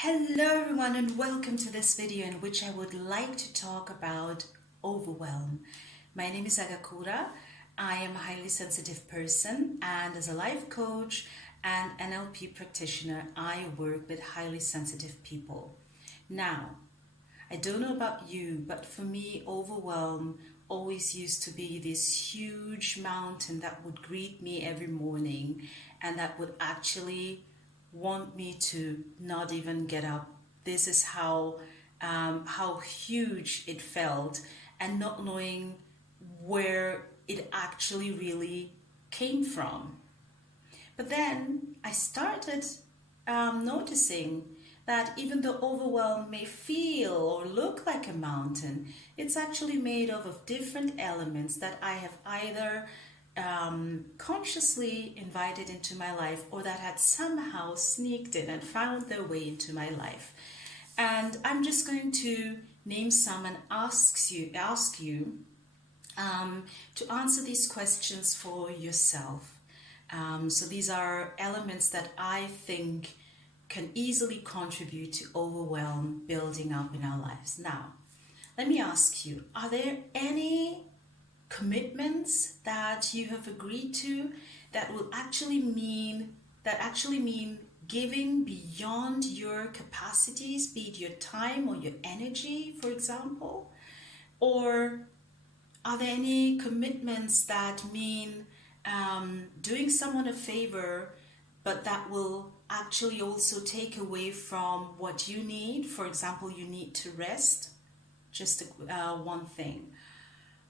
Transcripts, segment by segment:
Hello everyone and welcome to this video in which I would like to talk about overwhelm. My name is Agakura. I am a highly sensitive person, and as a life coach and NLP practitioner, I work with highly sensitive people. Now, I don't know about you, but for me, overwhelm always used to be this huge mountain that would greet me every morning and that would actually want me to not even get up. This is how huge it felt, and not knowing where it actually really came from. But then I started noticing that even though overwhelm may feel or look like a mountain, it's actually made up of different elements that I have either consciously invited into my life or that had somehow sneaked in and found their way into my life. And I'm just going to name some and ask you to answer these questions for yourself. So these are elements that I think can easily contribute to overwhelm building up in our lives. Now, let me ask you, are there any commitments that you have agreed to that will actually mean giving beyond your capacities, be it your time or your energy, for example? Or are there any commitments that mean doing someone a favor, but that will actually also take away from what you need? For example, you need to rest, just one thing.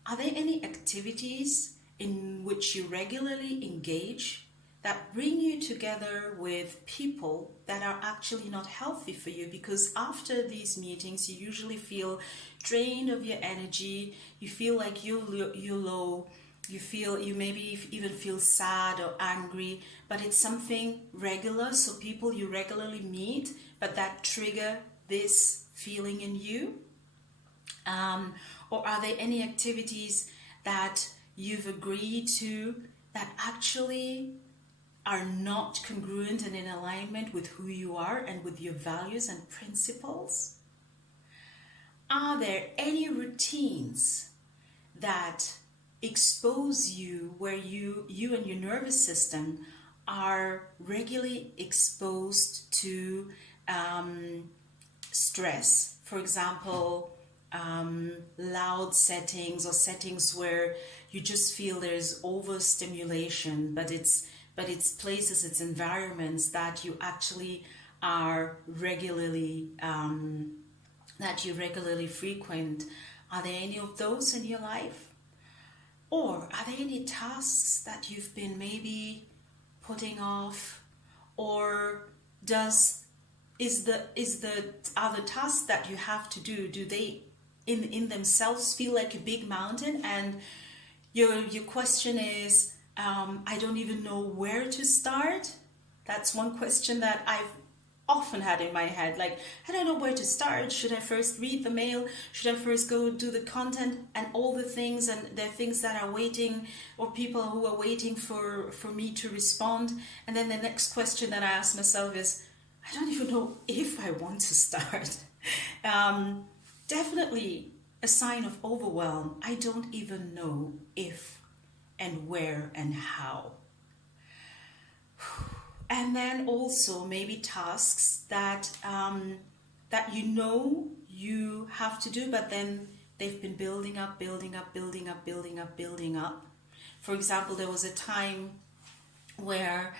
Are there any activities in which you regularly engage that bring you together with people that are actually not healthy for you? Because after these meetings, you usually feel drained of your energy, you feel like you're low, you maybe even feel sad or angry, but it's something regular, so people you regularly meet, but that trigger this feeling in you. Or are there any activities that you've agreed to that actually are not congruent and in alignment with who you are and with your values and principles? Are there any routines that expose you where you and your nervous system are regularly exposed to stress? For example, loud settings or settings where you just feel there's overstimulation, but it's places, it's environments that you actually are regularly that you regularly frequent. Are there any of those in your life? Or are there any tasks that you've been maybe putting off? Or are the tasks that you have to do they in themselves feel like a big mountain, and your question is, I don't even know where to start? That's one question that I've often had in my head. Like, I don't know where to start. Should I first read the mail? Should I first go do the content and all the things? And there are things that are waiting, or people who are waiting for me to respond. And then the next question that I ask myself is, I don't even know if I want to start. Definitely a sign of overwhelm. I don't even know if and where and how. And then also maybe tasks that you have to do, but then they've been building up. For example, there was a time where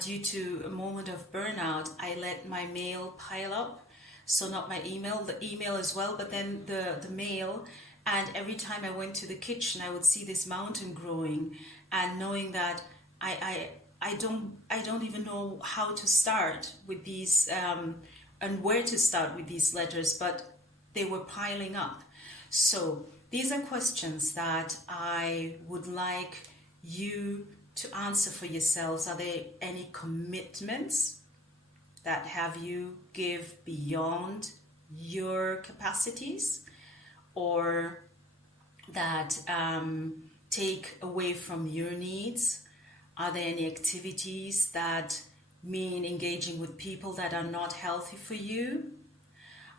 due to a moment of burnout, I let my mail pile up. So not my email, the email as well, but then the mail. And every time I went to the kitchen, I would see this mountain growing, and knowing that I don't even know how to start with these and where to start with these letters, but they were piling up. So these are questions that I would like you to answer for yourselves. Are there any commitments that have you give beyond your capacities, or that take away from your needs? Are there any activities that mean engaging with people that are not healthy for you?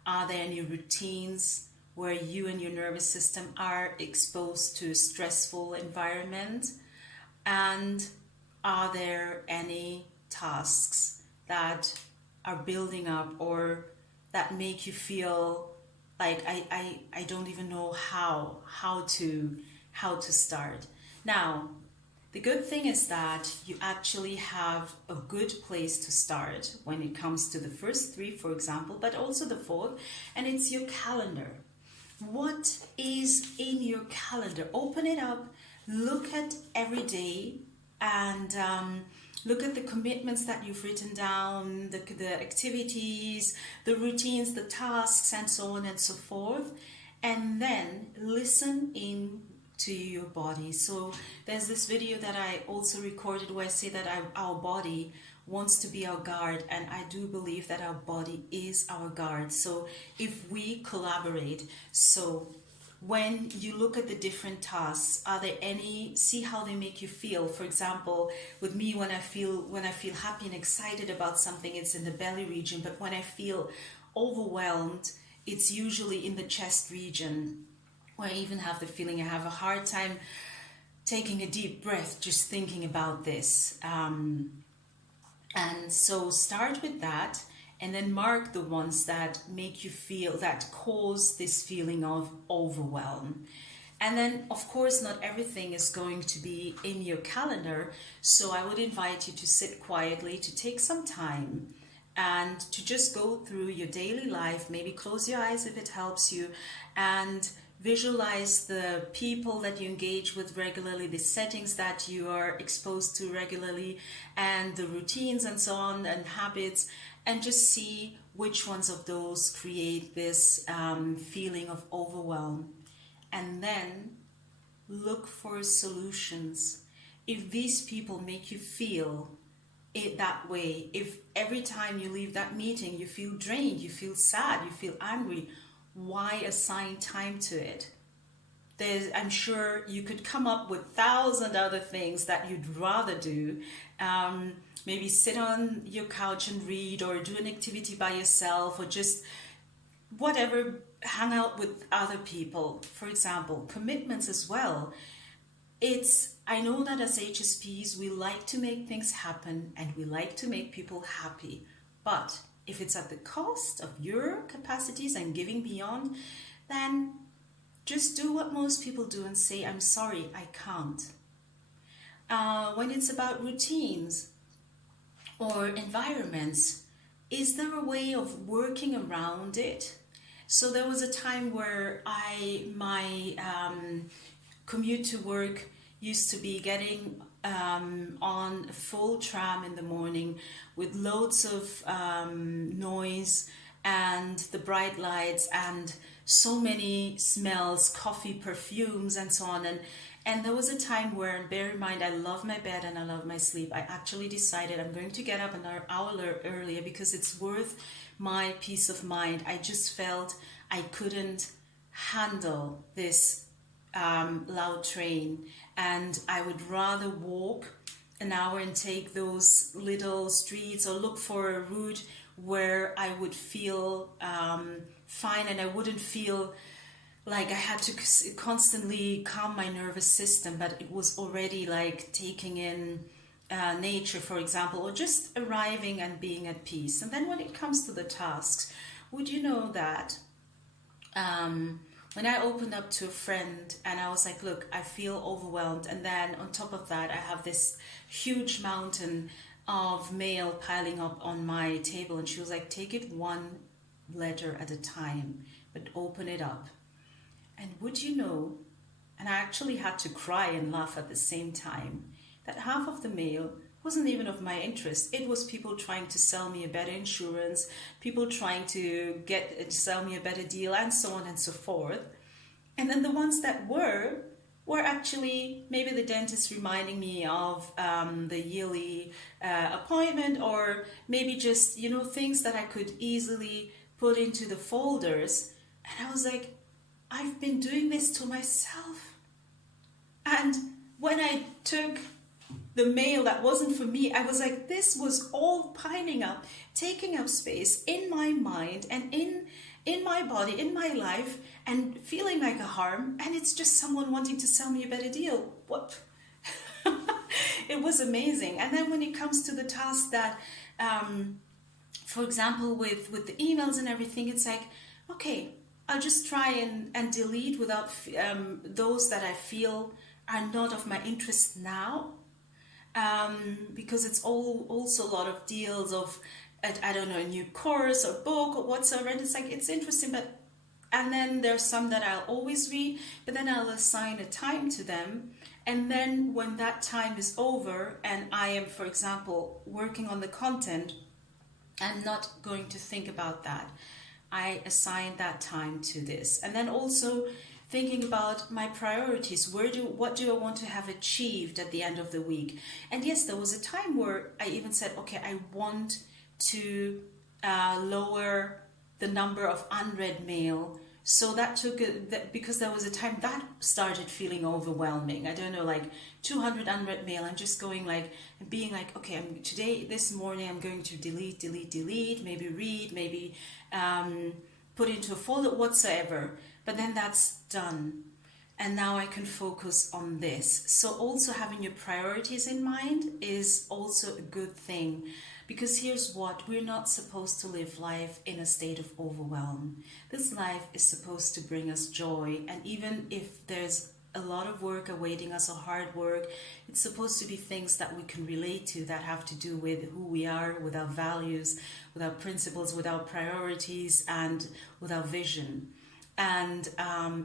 Are there any routines where you and your nervous system are exposed to a stressful environment? And are there any tasks that are building up or that make you feel like I don't even know how to start? Now, the good thing is that you actually have a good place to start when it comes to the first three, for example, but also the fourth, and it's your calendar. What is in your calendar? Open it up, look at every day, and look at the commitments that you've written down, the activities, the routines, the tasks, and so on and so forth. And then listen in to your body. So there's this video that I also recorded where I say that our body wants to be our guard, and I do believe that our body is our guard. So if we collaborate, so when you look at the different tasks, are there any, see how they make you feel? For example, with me, when I feel happy and excited about something, it's in the belly region, but when I feel overwhelmed, it's usually in the chest region, where I even have the feeling I have a hard time taking a deep breath just thinking about this. And so start with that, and then mark the ones that make you feel, that cause this feeling of overwhelm. And then, of course, not everything is going to be in your calendar, so I would invite you to sit quietly, to take some time, and to just go through your daily life. Maybe close your eyes if it helps you, and visualize the people that you engage with regularly, the settings that you are exposed to regularly, and the routines and so on, and habits, and just see which ones of those create this feeling of overwhelm. And then look for solutions. If these people make you feel it that way, if every time you leave that meeting you feel drained, you feel sad, you feel angry, why assign time to it? I'm sure you could come up with 1,000 other things that you'd rather do. Maybe sit on your couch and read, or do an activity by yourself, or just whatever, hang out with other people. For example, commitments as well. I know that as HSPs, we like to make things happen and we like to make people happy, but if it's at the cost of your capacities and giving beyond, then just do what most people do and say, I'm sorry, I can't. When it's about routines or environments, is there a way of working around it? So there was a time where my commute to work used to be getting on a full tram in the morning with loads of noise and the bright lights and so many smells, coffee, perfumes, and so on. And there was a time where, bear in mind, I love my bed and I love my sleep. I actually decided I'm going to get up an hour earlier because it's worth my peace of mind. I just felt I couldn't handle this loud train, and I would rather walk an hour and take those little streets, or look for a route where I would feel fine, and I wouldn't feel like I had to constantly calm my nervous system, but it was already like taking in nature, for example, or just arriving and being at peace. And then when it comes to the tasks, would you know that when I opened up to a friend and I was like, look, I feel overwhelmed, and then on top of that I have this huge mountain of mail piling up on my table, and she was like, take it one letter at a time, but open it up. And would you know, and I actually had to cry and laugh at the same time, that half of the mail wasn't even of my interest. It was people trying to sell me a better insurance, people trying to sell me a better deal, and so on and so forth. And then the ones that were actually maybe the dentist reminding me of the yearly appointment, or maybe just, things that I could easily put into the folders. And I was like, I've been doing this to myself. And when I took the mail that wasn't for me, I was like, this was all piling up, taking up space in my mind and in my body, in my life, and feeling like a harm. And it's just someone wanting to sell me a better deal. What? It was amazing. And then when it comes to the task that, for example, with the emails and everything, it's like, okay, I'll just try and delete without those that I feel are not of my interest now. Because it's also a lot of deals of, I don't know, a new course or book or whatsoever. And it's like, it's interesting, but, and then there's some that I'll always read, but then I'll assign a time to them. And then when that time is over and I am, for example, working on the content, I'm not going to think about that. I assign that time to this. And then also thinking about my priorities. What do I want to have achieved at the end of the week? And yes, there was a time where I even said, okay, I want to lower the number of unread mail. So that took because there was a time that started feeling overwhelming. I don't know, like 200 unread mail. I'm just going like, being like, okay, this morning I'm going to delete, maybe read, maybe put into a folder, whatsoever. But then that's done. And now I can focus on this. So also having your priorities in mind is also a good thing. Because here's what, we're not supposed to live life in a state of overwhelm. This life is supposed to bring us joy. And even if there's a lot of work awaiting us, or hard work, it's supposed to be things that we can relate to, that have to do with who we are, with our values, with our principles, with our priorities, and with our vision. And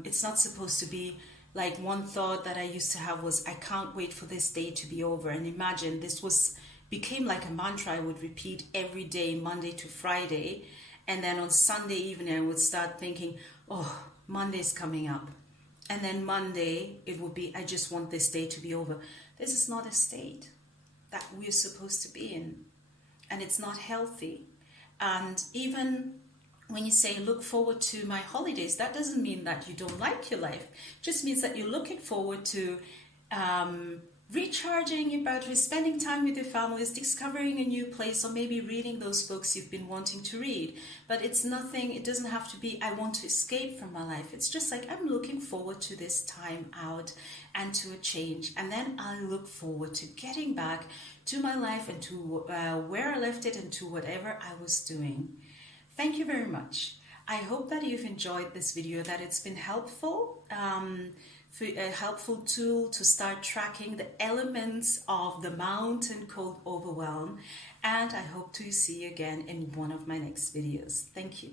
it's not supposed to be like, one thought that I used to have was, I can't wait for this day to be over. And imagine this became like a mantra I would repeat every day, Monday to Friday. And then on Sunday evening, I would start thinking, oh, Monday's coming up. And then Monday, it would be, I just want this day to be over. This is not a state that we're supposed to be in. And it's not healthy. And even when you say, look forward to my holidays, that doesn't mean that you don't like your life. It just means that you're looking forward to recharging your battery, spending time with your families, discovering a new place, or maybe reading those books you've been wanting to read. But it's nothing, it doesn't have to be, I want to escape from my life. It's just like, I'm looking forward to this time out and to a change. And then I look forward to getting back to my life and to where I left it and to whatever I was doing. Thank you very much. I hope that you've enjoyed this video, that it's been helpful. A helpful tool to start tracking the elements of the mountain called overwhelm. And I hope to see you again in one of my next videos. Thank you.